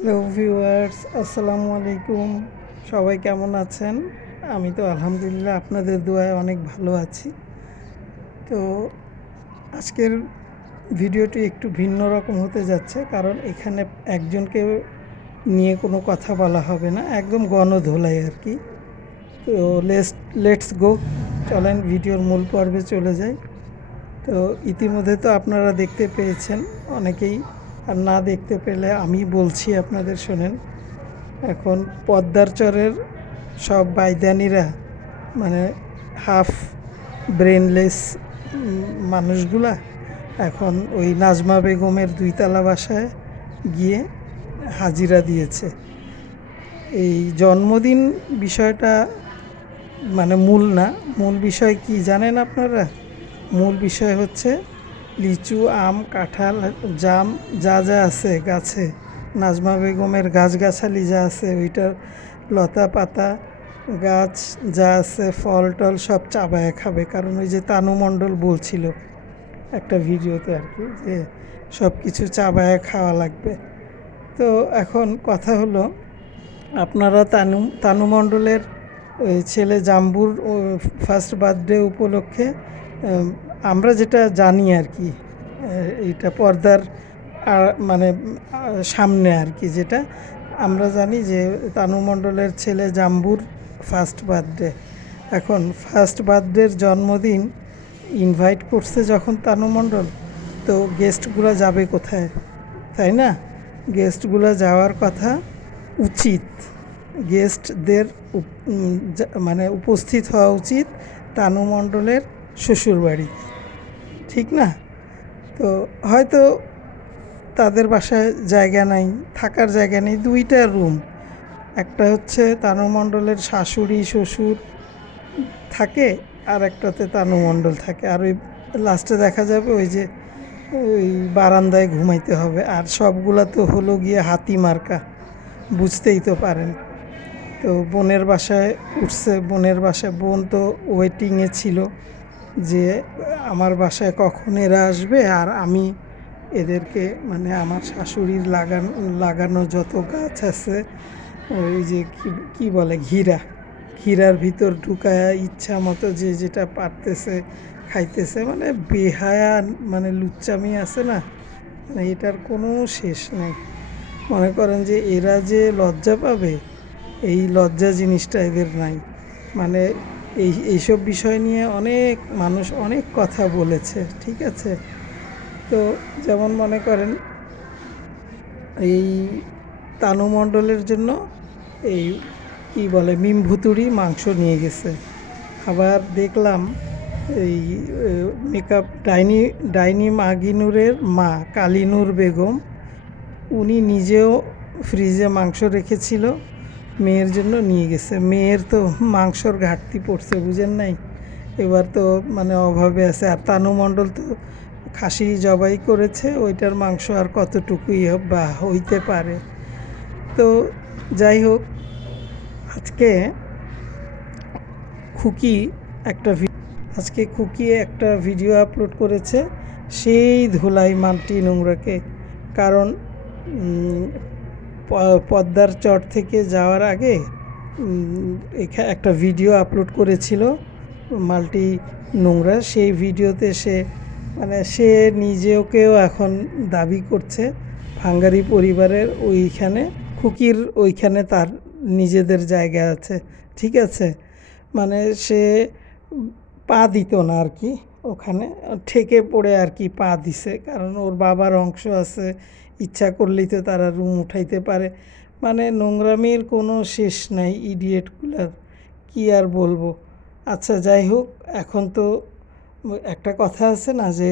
Hello viewers, আসসালামু আলাইকুম। সবাই কেমন আছেন? আমি তো আলহামদুলিল্লাহ আপনাদের দোয়ায় অনেক ভালো আছি। তো আজকের ভিডিওটি একটু ভিন্ন রকম হতে যাচ্ছে, কারণ এখানে একজনকে নিয়ে কোনো কথা বলা হবে না, একদম গণধোলাই আর কি। তো লেটস গো, চলেন ভিডিওর মূল পর্বে চলে যাই। তো ইতিমধ্যে তো আপনারা দেখতে পেয়েছেন অনেকেই, আর না দেখতে পেলে আমি বলছি আপনাদের শোনেন। এখন পদ্মার চরের সব বাইদানিরা, মানে হাফ ব্রেনলেস মানুষগুলা এখন ওই নাজমা বেগমের দুইতলা বাসায় গিয়ে হাজিরা দিয়েছে। এই জন্মদিন বিষয়টা মানে মূল না, মূল বিষয় কি জানেন আপনারা? মূল বিষয় হচ্ছে লিচু, আম, কাঁঠাল, জাম যা যা আছে গাছে, নাজমা বেগমের গাছগাছালি যা আছে ওইটার লতা পাতা গাছ যা আছে ফল টল সব চাবায় খাবে। কারণ ওই যে তানু মণ্ডল বলছিল একটা ভিডিওতে আর কি, যে সব কিছু চাবায় খাওয়া লাগবে। তো এখন কথা হলো, আপনারা তানু মণ্ডলের ওই ছেলে জাম্বুর ফার্স্ট বার্থডে উপলক্ষে আমরা যেটা জানি আর কি, এইটা পর্দার মানে সামনে আর কি, যেটা আমরা জানি যে তানু মণ্ডলের ছেলে জাম্বুর ফার্স্ট বার্থডে। এখন ফার্স্ট বার্থডের জন্মদিন ইনভাইট করছে যখন তানু মণ্ডল, তো গেস্টগুলো যাবে কোথায়, তাই না? গেস্টগুলো যাওয়ার কথা উচিত, গেস্টদের মানে উপস্থিত হওয়া উচিত তানু মণ্ডলের শ্বশুরবাড়ি, ঠিক না? তো হয়তো তাদের বাসায় জায়গা নাই, থাকার জায়গা নেই, দুইটা রুম, একটা হচ্ছে তানু মণ্ডলের শাশুড়ি শ্বশুর থাকে, আর একটাতে তানু মণ্ডল থাকে, আর ওই লাস্টে দেখা যাবে ওই যে ওই বারান্দায় ঘুমাইতে হবে। আর সবগুলা তো হলো গিয়ে হাতি মার্কা, বুঝতেই তো পারেন। তো বোনের বাসায় উঠছে, বোনের বাসায় বোন তো ওয়েটিংয়ে ছিল যে আমার বাসায় কখন এরা আসবে, আর আমি এদেরকে মানে আমার শাশুড়ির লাগানো যত গাছ আছে, ওই যে কি বলে ঘিরার ভিতর ঢুকায়া ইচ্ছা মতো যে যেটা পারতেছে খাইতেছে, মানে বেহায়া, মানে লুচ্চামি আছে না, মানে এটার কোনো শেষ নেই। মনে করেন যে এরা যে লজ্জা পাবে, এই লজ্জা জিনিসটা এদের নাই। মানে এইসব বিষয় নিয়ে অনেক মানুষ অনেক কথা বলেছে, ঠিক আছে? তো যেমন মনে করেন এই তানু মণ্ডলের জন্য এই কি বলে মিম ভুতুড়ি মাংস নিয়ে গেছে। আবার দেখলাম এই মেকআপ ডাইনি মাগিনুরের মা কালিনুর বেগম, উনি নিজেও ফ্রিজে মাংস রেখেছিল, মেয়ের জন্য নিয়ে গেছে। মেয়ের তো মাংসর ঘাটতি পড়ছে, বুঝেন নাই? এবার তো মানে অভাবে আছে। আর তানু মণ্ডল তো খাসি জবাই করেছে, ওইটার মাংস আর কতটুকুই বা হইতে পারে। তো যাই হোক, আজকে খুকি একটা ভিডিও আপলোড করেছে, সেই ধুলাই মাটি নোংরাকে। কারণ পদ্মার চর থেকে যাওয়ার আগে একটা ভিডিও আপলোড করেছিল মাল্টি নোংরা। সেই ভিডিওতে সে মানে সে নিজেকেও এখন দাবি করছে ভাঙ্গারি পরিবারের ওইখানে, খুকির ওইখানে তার নিজেদের জায়গা আছে, ঠিক আছে? মানে সে পা দিত না আর কি, ওখানে ঠেকে পড়ে আর কি পা দিছে, কারণ ওর বাবার অংশ আছে, ইচ্ছা করলেই তো তারা রুম উঠাইতে পারে। মানে নোংরামির কোনো শেষ নাই ইডিয়েটগুলার, কি আর বলবো। আচ্ছা যাই হোক, এখন তো একটা কথা আছে না যে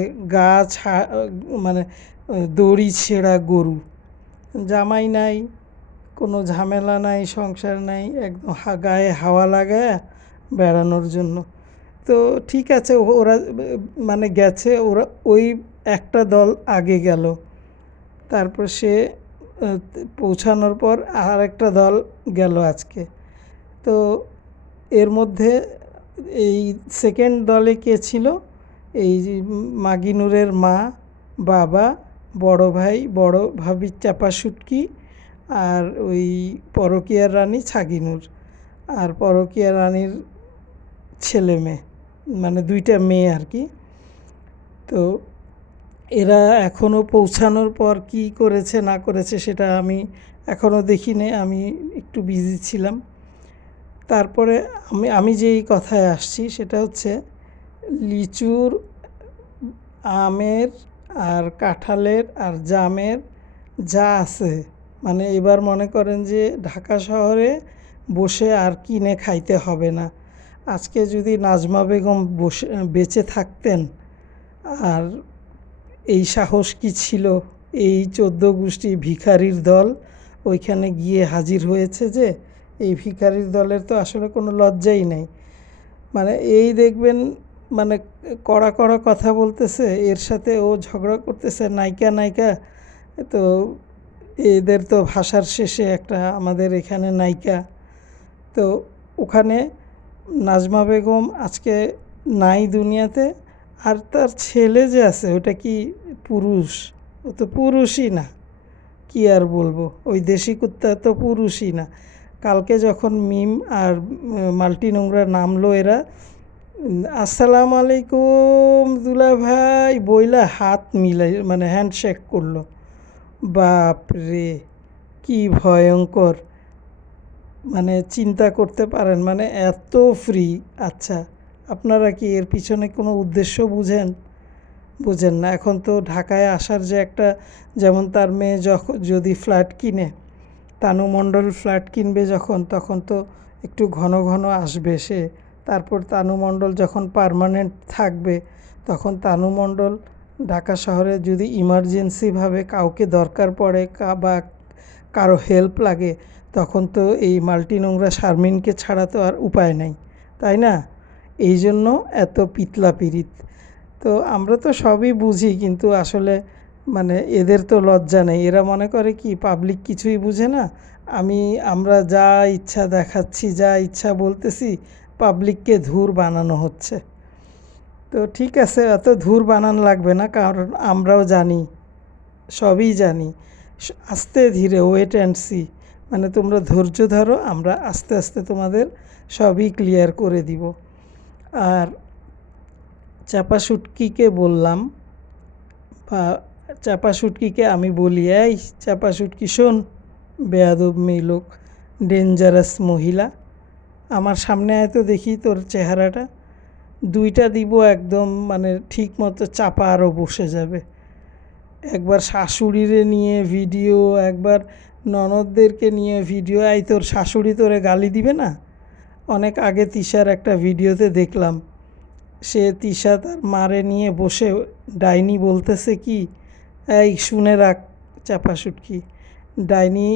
মানে দড়ি ছেঁড়া গরু, জামাই নাই, কোনো ঝামেলা নাই, সংসার নাই, একদম গায়ে হাওয়া লাগায় বেড়ানোর জন্য। তো ঠিক আছে, ওরা মানে গেছে, ওরা ওই একটা দল আগে গেল, তারপর সে পৌঁছানোর পর আর একটা দল গেল আজকে। তো এর মধ্যে এই সেকেন্ড দলে কে ছিল? এই মাগিনুরের মা, বাবা, বড় ভাই, বড় ভাবির চাপা শুটকি, আর ওই পরকীয়ার রানী ছাগিনুর, আর পরকীয়া রানীর ছেলে মেয়ে, মানে 2টা মেয়ে আর কি। তো এরা এখনও পৌঁছানোর পর কি করেছে না করেছে সেটা আমি এখনও দেখিনি, আমি একটু বিজি ছিলাম। তারপরে আমি যেই কথায় আসছি সেটা হচ্ছে লিচুর, আমের আর কাঁঠালের আর জামের যা আছে, মানে এবার মনে করেন যে ঢাকা শহরে বসে আর কিনে খাইতে হবে না। আজকে যদি নাজমা বেগম বেঁচে থাকতেন, আর এই সাহস কি ছিল, এই 14 গোষ্ঠী ভিখারির দল ওইখানে গিয়ে হাজির হয়েছে, যে এই ভিখারির দলের তো আসলে কোনো লজ্জাই নেই। মানে এই দেখবেন, মানে কড়া কড়া কথা বলতেছে, এর সাথে ও ঝগড়া করতেছে নায়িকা নায়িকা। তো এদের তো ভাষার শেষে একটা আমাদের এখানে নায়িকা। তো ওখানে নাজমা বেগম আজকে নাই দুনিয়াতে, আর তার ছেলে যে আছে ওটা কি পুরুষ? ও তো পুরুষই না, কি আর বলবো, ওই দেশি কুত্তা তো পুরুষই না। কালকে যখন মিম আর মাল্টি নোংরা নামলো এরা, আসসালামু আলাইকুম দুলা ভাই বইলা হাত মিলাই, মানে হ্যান্ডশেক করলো। বাপ রে, কি ভয়ঙ্কর! মানে চিন্তা করতে পারেন, মানে এত ফ্রি। আচ্ছা, আপনারা কি এর পিছনে কোনো উদ্দেশ্য বুঝেন না? এখন তো ঢাকায় আসার যে একটা, যেমন তার মেয়ে যখন যদি ফ্ল্যাট কিনে, তানু মণ্ডল ফ্ল্যাট কিনবে যখন, তখন তো একটু ঘন ঘন আসবে সে। তারপর তানু মণ্ডল যখন পার্মানেন্ট থাকবে, তখন তানু মণ্ডল ঢাকা শহরে যদি ইমার্জেন্সিভাবে কাউকে দরকার পড়ে বা কারো হেল্প লাগে, তখন তো এই মাল্টি নোংরা শারমিনকে ছাড়া তো আর উপায় নেই, তাই না? এই জন্য এত পিতলা পিরিত। তো আমরা তো সবই বুঝি, কিন্তু আসলে মানে এদের তো লজ্জা নেই। এরা মনে করে কি পাবলিক কিছুই বুঝে না, আমরা যা ইচ্ছা দেখাচ্ছি, যা ইচ্ছা বলতেছি, পাবলিককে ধুর বানানো হচ্ছে। তো ঠিক আছে, এত ধুর বানানো লাগবে না, কারণ আমরাও জানি, সবই জানি। আস্তে ধীরে, ওয়েট অ্যান্ড সি, মানে তোমরা ধৈর্য ধরো, আমরা আস্তে আস্তে তোমাদের সবই ক্লিয়ার করে দিব। আর চাপা শুটকিকে বললাম, বা চাপা শুটকিকে আমি বলি, এই চাপা শুটকি শোন, বেয়াদব মেয়ে লোক, ডেঞ্জারাস মহিলা, আমার সামনে আয় তো দেখি তোর চেহারাটা। 2টা দিব একদম, মানে ঠিক মতো চাপা আরও বসে যাবে। একবার শাশুড়িরে নিয়ে ভিডিও, একবার ননদদেরকে নিয়ে ভিডিও। এই তোর শাশুড়ি তোরে গালি দিবে না? অনেক আগে তিশার একটা ভিডিওতে দেখলাম, সে তিশা তার মারে নিয়ে বসে ডাইনি বলতেছে কি, এই শুনে রাখ চাপা শুটকি, ডাইনি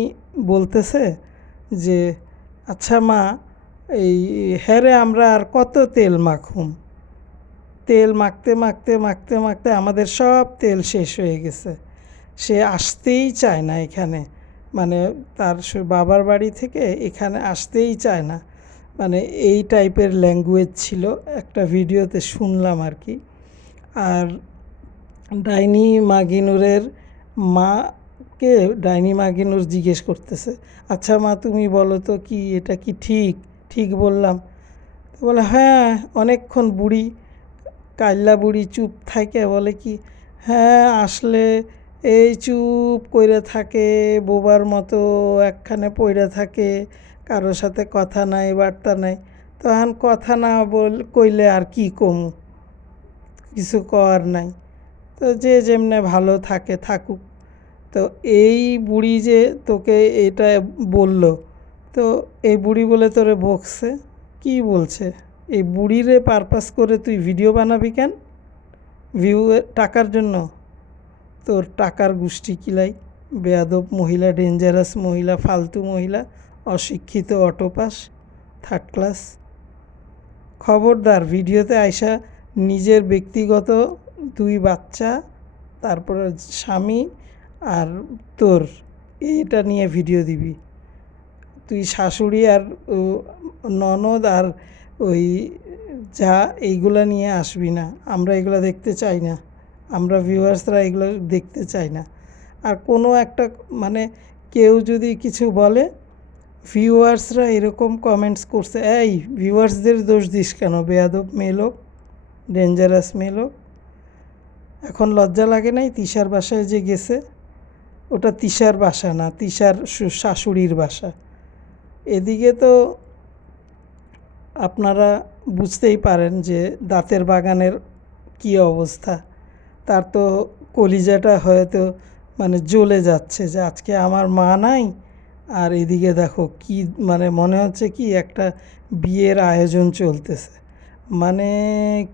বলতেছে যে আচ্ছা মা, এই হ্যারে আমরা আর কত তেল মাখুম, তেল মাখতে মাখতে মাখতে মাখতে আমাদের সব তেল শেষ হয়ে গেছে। সে আসতেই চায় না এখানে, মানে তার বাবার বাড়ি থেকে এখানে আসতেই চায় না, মানে এই টাইপের ল্যাঙ্গুয়েজ ছিল একটা ভিডিওতে শুনলাম আর কি। আর ডাইনি মাগিনুরের মাকে ডাইনি মাগিনুর জিজ্ঞেস করতেছে, আচ্ছা মা তুমি বলো তো, কি এটা কি ঠিক? ঠিক বললাম? তো বলে হ্যাঁ। অনেকক্ষণ বুড়ি, কাল্লা বুড়ি চুপ থাকে, বলে কি, হ্যাঁ আসলে এই চুপ কইরা থাকে, বোবার মতো একখানে পইরা থাকে, কারোর সাথে কথা নাই বার্তা নাই। তখন কথা না কইলে আর কি কমু, কিছু কওয়ার নাই। তো যে যেমনে ভালো থাকে থাকুক। তো এই বুড়ি যে তোকে এটা বলল, তো এই বুড়ি বলে তোরে বকছে, কি বলছে? এই বুড়িরে পারপাস করে তুই ভিডিও বানাবি কেন? ভিউ, টাকার জন্য? তোর টাকার গোষ্ঠী কিলাই, বেয়াদব মহিলা, ডেঞ্জারাস মহিলা, ফালতু মহিলা, অশিক্ষিত, অটোপাস, 3rd ক্লাস। খবরদার ভিডিওতে আইসা নিজের ব্যক্তিগত 2 বাচ্চা, তারপরে স্বামী আর তোর, এটা নিয়ে ভিডিও দিবি। তুই শাশুড়ি আর ননদ আর ওই যা, এইগুলা নিয়ে আসবি না, আমরা এগুলো দেখতে চাই না, আমরা ভিউয়ার্সরা এগুলো দেখতে চাই না। আর কোনো একটা, মানে কেউ যদি কিছু বলে, ভিউয়ার্সরা এরকম কমেন্টস করছে, এই ভিউয়ার্সদের দোষ দিস কেন, বেয়াদব মেয়ে লোক, ডেঞ্জারাস মেয়ে লোক। এখন লজ্জা লাগে নাই তিশার বাসায় যে গেছে? ওটা তিশার বাসা না, তিশার শাশুড়ির বাসা। এদিকে তো আপনারা বুঝতেই পারেন যে দাঁতের বাগানের কী অবস্থা। তার তো কলিজাটা হয়তো মানে জ্বলে যাচ্ছে যে আজকে আমার মা নাই, আর এদিকে দেখো কি, মানে মনে হচ্ছে কি একটা বিয়ের আয়োজন চলতেছে। মানে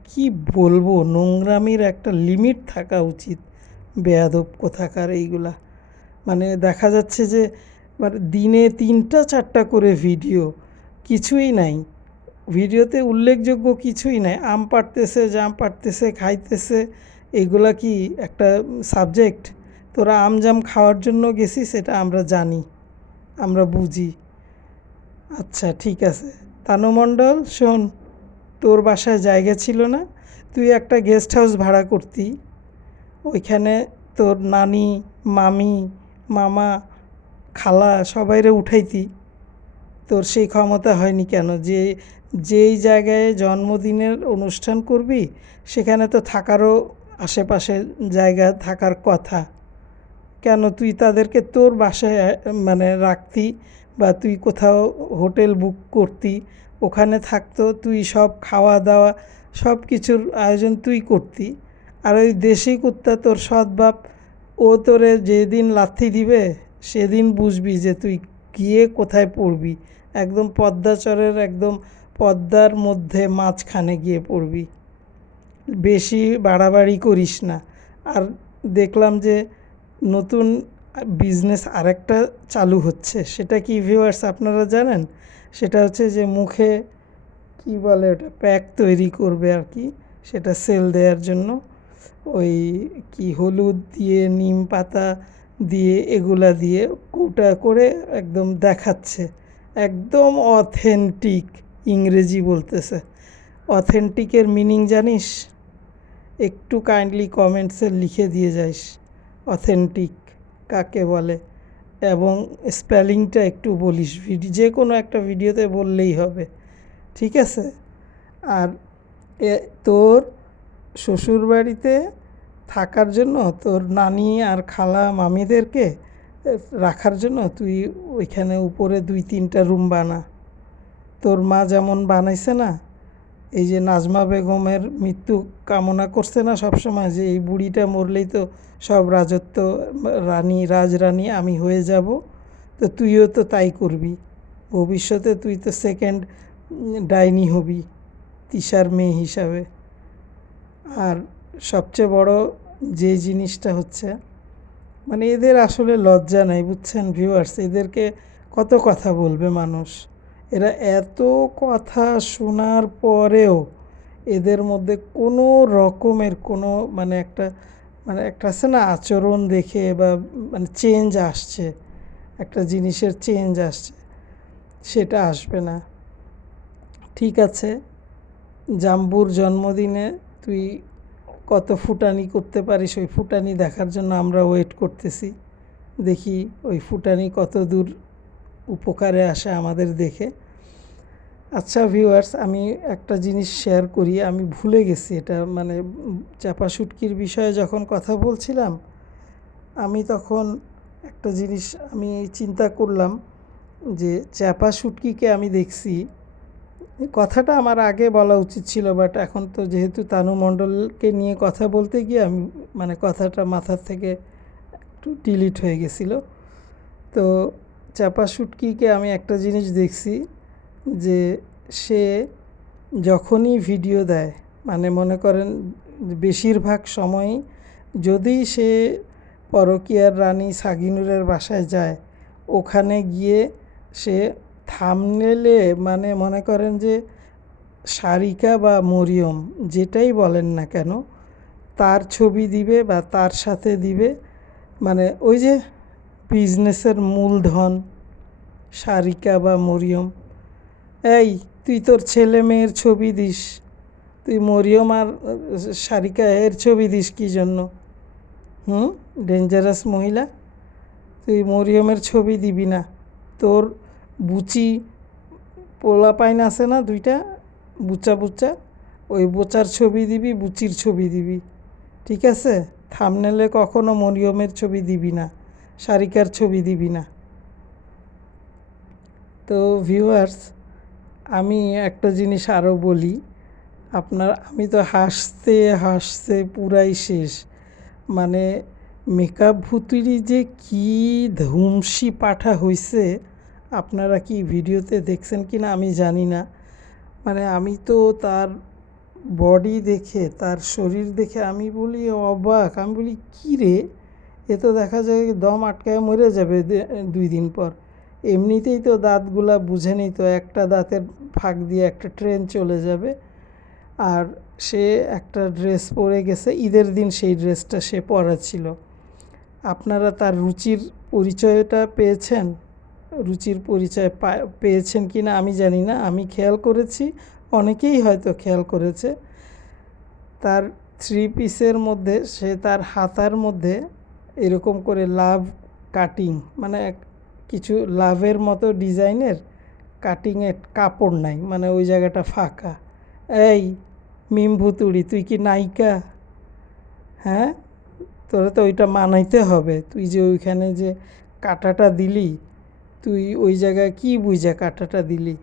কি বলবো, নোংরামির একটা লিমিট থাকা উচিত। বেয়াদব কোথাকার এইগুলা। মানে দেখা যাচ্ছে যে মানে দিনে 3টা 4টা করে ভিডিও, কিছুই নাই ভিডিওতে, উল্লেখযোগ্য কিছুই নাই। আম পাড়তেছে, জাম পাড়তেছে, খাইতেছে, এগুলা কি একটা সাবজেক্ট? তোরা আম জাম খাওয়ার জন্য গেছিস, এটা আমরা জানি, আমরা বুঝি। আচ্ছা ঠিক আছে, তানু মণ্ডল শোন, তোর বাসায় জায়গা ছিল না, তুই একটা গেস্ট হাউস ভাড়া করতি, ওইখানে তোর নানি, মামি, মামা, খালা সবাইরে উঠাইতি। তোর সেই ক্ষমতা হয়নি কেন? যেই জায়গায় জন্মদিনের অনুষ্ঠান করবি সেখানে তো থাকারও আশেপাশে জায়গা থাকার কথা। কেন তুই তাদেরকে তোর বাসায় মানে রাখতি, বা তুই কোথাও হোটেল বুক করতি, ওখানে থাকতো, তুই সব খাওয়া দাওয়া সব কিছুর আয়োজন তুই করতি। আর ওই দেশি কুত্তা তোর সৎ বাপ, ও তোরে যেদিন লাথি দিবে সেদিন বুঝবি যে তুই গিয়ে কোথায় পড়বি। একদম পদ্মাচরের একদম পদ্মার মধ্যে মাঝখানে গিয়ে পড়বি। বেশি বাড়াবাড়ি করিস না। আর দেখলাম যে নতুন বিজনেস আরেকটা চালু হচ্ছে, সেটা কি ভিউয়ার্স আপনারা জানেন? সেটা হচ্ছে যে মুখে কি বলে ওটা, প্যাক তৈরি করবে আর কি, সেটা সেল দেওয়ার জন্য। ওই কি হলুদ দিয়ে, নিম পাতা দিয়ে, এগুলা দিয়ে কৌটা করে একদম দেখাচ্ছে, একদম অথেন্টিক। ইংরেজি বলতেছে। অথেন্টিকের মিনিং জানিস? একটু কাইন্ডলি কমেন্টসে লিখে দিয়ে যাইস অথেন্টিক কাকে বলে, এবং স্পেলিংটা একটু বলিস, যে কোনো একটা ভিডিওতে বললেই হবে, ঠিক আছে? আর তোর শ্বশুরবাড়িতে থাকার জন্য, তোর নানি আর খালা মামিদেরকে রাখার জন্য তুই ওইখানে উপরে 2-3টা রুম বানা। তোর মা যেমন বানাইছে না, এই যে নাজমা বেগমের মৃত্যু কামনা করছে না সবসময়, যে এই বুড়িটা মরলেই তো সব রাজত্ব, রানী রাজরানী আমি হয়ে যাব, তো তুইও তো তাই করবি। ভবিষ্যতে তুই তো সেকেন্ড ডাইনি হবি তিশার মেয়ে হিসাবে। আর সবচেয়ে বড় যে জিনিসটা হচ্ছে, মানে এদের আসলে লজ্জা নাই, বুঝছেন ভিউয়ার্স? এদেরকে কত কথা বলবে মানুষ, এরা এত কথা শোনার পরেও এদের মধ্যে কোনো রকমের কোনো মানে একটা আছে না আচরণ দেখে, বা মানে চেঞ্জ আসছে, একটা জিনিসের চেঞ্জ আসছে, সেটা আসবে না। ঠিক আছে, জাম্বুর জন্মদিনে তুই কত ফুটানি করতে পারিস, ওই ফুটানি দেখার জন্য আমরা ওয়েট করতেছি। দেখি ওই ফুটানি কত দূর উপকারে আসে আমাদের দেখে। আচ্ছা ভিউয়ার্স, আমি একটা জিনিস শেয়ার করি, আমি ভুলে গেছি এটা, মানে চাপা শুটকির বিষয়ে যখন কথা বলছিলাম, আমি তখন একটা জিনিস আমি চিন্তা করলাম যে চাপা শুটকিকে আমি দেখছি, কথাটা আমার আগে বলা উচিত ছিল, বাট এখন তো যেহেতু তানু মণ্ডলকে নিয়ে কথা বলতে গিয়ে আমি মানে কথাটা মাথার থেকে একটু ডিলিট হয়ে গেছিলো। তো চাপা শুটকিকে আমি একটা জিনিস দেখছি, যে সে যখনই ভিডিও দেয়, মানে মনে করেন বেশিরভাগ সময়ই যদি সে পরকীয়ার রানী সাগিনুরের বাসায় যায়, ওখানে গিয়ে সে থাম্বনেলে মানে মনে করেন যে সারিকা বা মরিয়ম যেটাই বলেন না কেন, তার ছবি দিবে বা তার সাথে দিবে। মানে ওই যে বিজনেসের মূলধন সারিকা বা মরিয়ম, এই তুই তোর ছেলে মেয়ের ছবি দিস, তুই মরিয়ম আর সারিকা এর ছবি দিস কী জন্য? ডেঞ্জারাস মহিলা। তুই মরিয়মের ছবি দিবি না। তোর বুচি পোলাপাইন আছে না দুইটা, বুচা বুচা, ওই বোচার ছবি দিবি, বুচির ছবি দিবি, ঠিক আছে? থাম্বনেলে কখনো মরিয়মের ছবি দিবি না, সারিকার ছবি দিবি না। তো ভিউয়ার্স, আমি একটা জিনিস আরও বলি, আমি তো হাসতে হাসতে পুরাই শেষ। মানে মেকআপ ভুতুরি যে কি ধুমসি পাঠা হইছে, আপনারা কি ভিডিওতে দেখছেন কি না আমি জানি না। মানে আমি তো তার বডি দেখে, তার শরীর দেখে আমি বলি অবাক। আমি বলি কী রে, এ তো দেখা যায় দম আটকায় মরে যাবে 2 দিন পর। এমনিতেই তো দাঁতগুলা বুঝে নিই তো, একটা দাঁতের ফাঁক দিয়ে একটা ট্রেন চলে যাবে। আর সে একটা ড্রেস পরে গেছে, ঈদের দিন সেই ড্রেসটা সে পরা ছিল। আপনারা তার রুচির পরিচয়টা পেয়েছেন? রুচির পরিচয় পেয়েছেন কি না আমি জানি না, আমি খেয়াল করেছি, অনেকেই হয়তো খেয়াল করেছে। তার 3 পিসের মধ্যে সে তার হাতার মধ্যে এরকম করে লাভ কাটিং, মানে কিছু লাভের মতো ডিজাইনের কাটিংয়ের কাপড় নাই, মানে ওই জায়গাটা ফাঁকা। এই মিম ভুতুড়ি, তুই কি নায়িকা? হ্যাঁ, তোরা তো ওইটা মানাইতে হবে। তুই যে ওইখানে যে কাটাটা দিলি, তুই ওই জায়গায় কি বুঝা কাটাটা দিলি?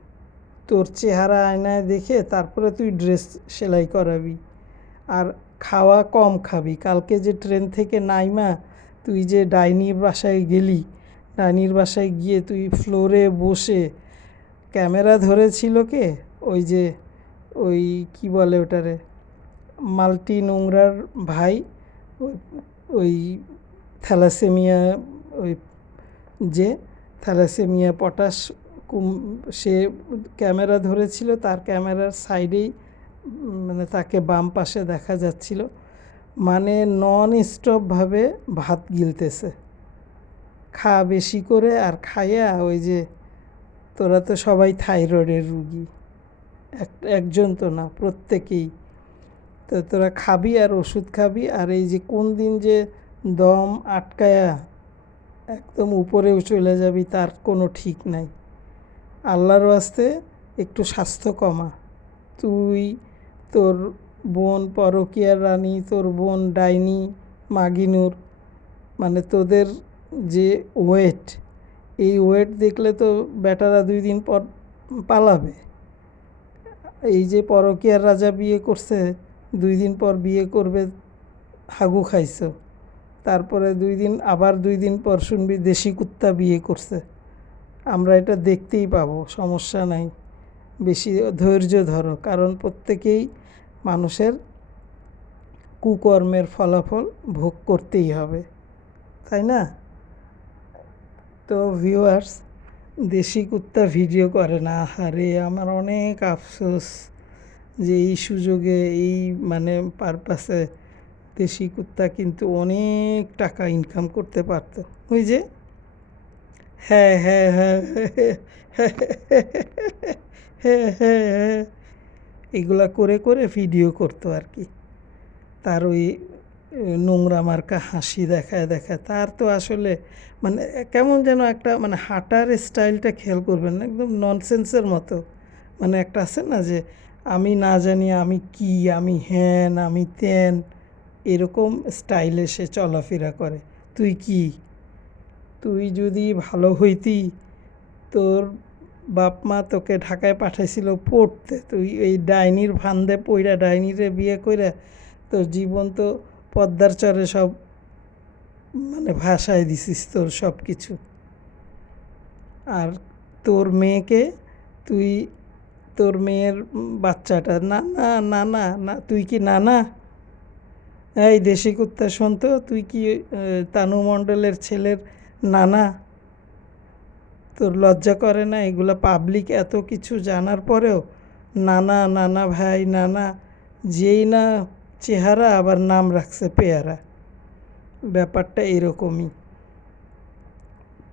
তোর চেহারা আয়নায় দেখে তারপরে তুই ড্রেস সেলাই করাবি। আর খাওয়া কম খাবি। কালকে যে ট্রেন থেকে নাইমা তুই যে ডাইনির বাসায় গেলি, ডাইনির বাসায় গিয়ে তুই ফ্লোরে বসে ক্যামেরা ধরেছিল কে? ওই যে ওই কি বলে ওটারে, মাল্টি নোংরার ভাই, ওই ওই থ্যালাসেমিয়া, ওই যে থ্যালাসেমিয়া পটাশ সে ক্যামেরা ধরেছিল, তার ক্যামেরার সাইডেই মানে তাকে বাম পাশে দেখা যাচ্ছিল। মানে নন স্টপভাবে ভাত গিলতেছে, খা বেশি করে। আর খাইয়া ওই যে, তোরা তো সবাই থাইরয়েডের রুগী, একজন তো না, প্রত্যেকেই। তো তোরা খাবি আর ওষুধ খাবি, আর এই যে কোন দিন যে দম আটকায়া একদম উপরেও চলে যাবি তার কোনো ঠিক নাই। আল্লাহর ওয়াস্তে একটু স্বাস্থ্য কমা। তুই, তোর বোন পরকীয়ার রানী, তোর বোন ডাইনি মাগিনুর, মানে তোদের যে ওয়েট, এই ওয়েট দেখলে তো বেটারা 2 দিন পর পালাবে। এই যে পরকীয়ার রাজা বিয়ে করছে, 2 দিন পর বিয়ে করবে, হাগু খাইছো। তারপরে 2 দিন, আবার 2 দিন পর শুনবি দেশি কুত্তা বিয়ে করছে। আমরা এটা দেখতেই পাবো, সমস্যা নাই। বেশি ধৈর্য ধরো, কারণ প্রত্যেকেই মানুষের কুকর্মের ফলাফল ভোগ করতেই হবে, তাই না? তো ভিউয়ার্স, দেশি কুত্তা ভিডিও করে না, আরে আমার অনেক আফসোস যে এই সুযোগে, এই মানে পারপাসে দেশি কুত্তা কিন্তু অনেক টাকা ইনকাম করতে পারতো। ওই যে হ্যাঁ হ্যাঁ হ্যাঁ হ্যাঁ হ্যাঁ হ্যাঁ হ্যাঁ, এগুলা করে করে ভিডিও করতো আর কি। তার ওই নোংরা মার্কা হাসি দেখায় দেখায়, তার তো আসলে মানে কেমন যেন একটা, মানে হাঁটার স্টাইলটা খেয়াল করবেন, একদম ননসেন্সের মতো। মানে একটা আছে না যে আমি না জানি আমি কি, আমি হ্যান, আমি ত্যান, এরকম স্টাইলে সে চলাফেরা করে। তুই কি? তুই যদি ভালো হইতি, তোর বাপ মা তোকে ঢাকায় পাঠাইছিল পড়তে, তুই এই ডাইনির ফান্দে পইরা ডাইনিরে বিয়ে কইরা তোর জীবন তো পদ্মার চরে সব মানে ভাসায় দিছিস তোর সব কিছু। আর তোর মেয়েকে তুই, তোর মেয়ের বাচ্চাটা, না না না না না, তুই কি নানা? এই দেশি কুত্তা, শোন তো, তুই কি তানু মণ্ডলের ছেলের নানা? তোর লজ্জা করে না এগুলো পাবলিক এত কিছু জানার পরেও? নানা নানা ভাই নানা, যেই না চেহারা আবার নাম রাখছে পেয়ারা। ব্যাপারটা এরকমই।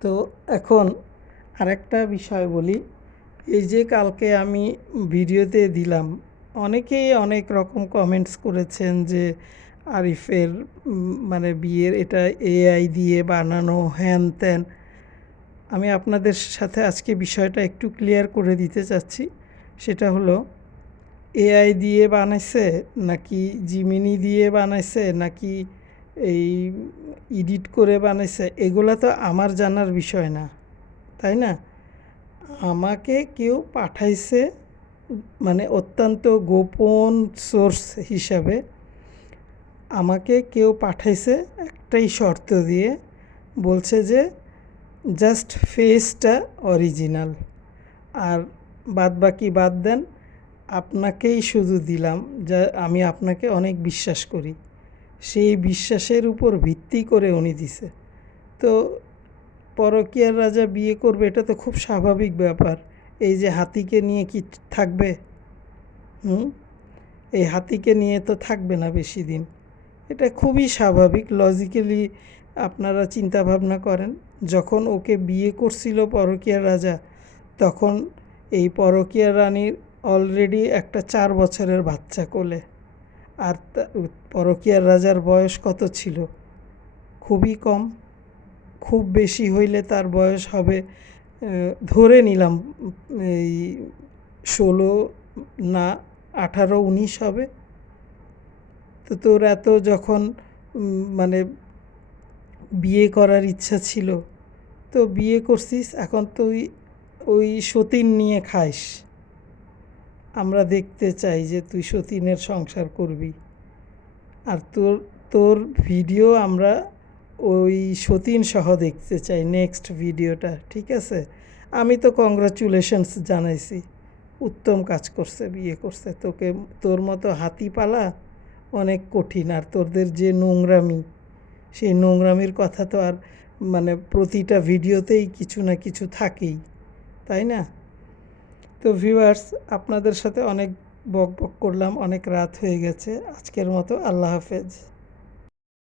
তো এখন আরেকটা বিষয় বলি, এই যে কালকে আমি ভিডিওতে দিলাম, অনেকেই অনেক রকম কমেন্টস করেছেন যে আরিফের মানে বিয়ের এটা এআই দিয়ে বানানো হ্যান ত্যান। আমি আপনাদের সাথে আজকে বিষয়টা একটু ক্লিয়ার করে দিতে চাচ্ছি। সেটা হলো এআই দিয়ে বানাইছে নাকি জিমিনি দিয়ে বানাইছে নাকি এই এডিট করে বানাইছে, এগুলা তো আমার জানার বিষয় না, তাই না? আমাকে কেউ পাঠাইছে, মানে অত্যন্ত গোপন সোর্স হিসাবে আমাকে কেউ পাঠাইছে একটাই শর্ত দিয়ে, বলছে যে জাস্ট ফেসটা অরিজিনাল, আর বাদবাকি বাদ দেন, আপনাকেই শুধু দিলাম, যা আমি আপনাকে অনেক বিশ্বাস করি। সেই বিশ্বাসের উপর ভিত্তি করে উনি দিছে। তো পরকীয়ার রাজা বিয়ে করবে, এটা তো খুব স্বাভাবিক ব্যাপার। এই যে হাতিকে নিয়ে কি থাকবে? এই হাতিকে নিয়ে তো থাকবে না বেশি দিন। এটা খুবই স্বাভাবিক, লজিক্যালি আপনারা চিন্তা ভাবনা করেন। যখন ওকে বিয়ে করছিল পরকীয়ার রাজা, তখন এই পরকীয়ার রানীর অলরেডি একটা 4 বছরের বাচ্চা কোলে। আর পরকীয়ার রাজার বয়স কত ছিল? খুবই কম। খুব বেশি হইলে তার বয়স হবে, ধরে নিলাম এই 16 না 18-19 হবে। তো তোর এত যখন মানে বিয়ে করার ইচ্ছা ছিল, তো বিয়ে করছিস, এখন তুই ওই সতীন নিয়ে খাইস। আমরা দেখতে চাই যে তুই সতীনের সংসার করবি, আর তোর তোর ভিডিও আমরা ওই সতীন সহ দেখতে চাই নেক্সট ভিডিওটা, ঠিক আছে? আমি তো কংগ্রাচুলেশনস জানাইছি, উত্তম কাজ করছে, বিয়ে করছে। তোকে তোর মতো হাতি পালা অনেক কঠিন, আর তোদের যে নোংরামি, সেই নোংরামির কথা তো আর মানে প্রতিটা ভিডিওতেই কিছু না কিছু থাকেই, তাই না? তো ভিউয়ার্স, আপনাদের সাথে অনেক বক বক করলাম, অনেক রাত হয়ে গেছে। আজকের মতো আল্লাহ হাফেজ।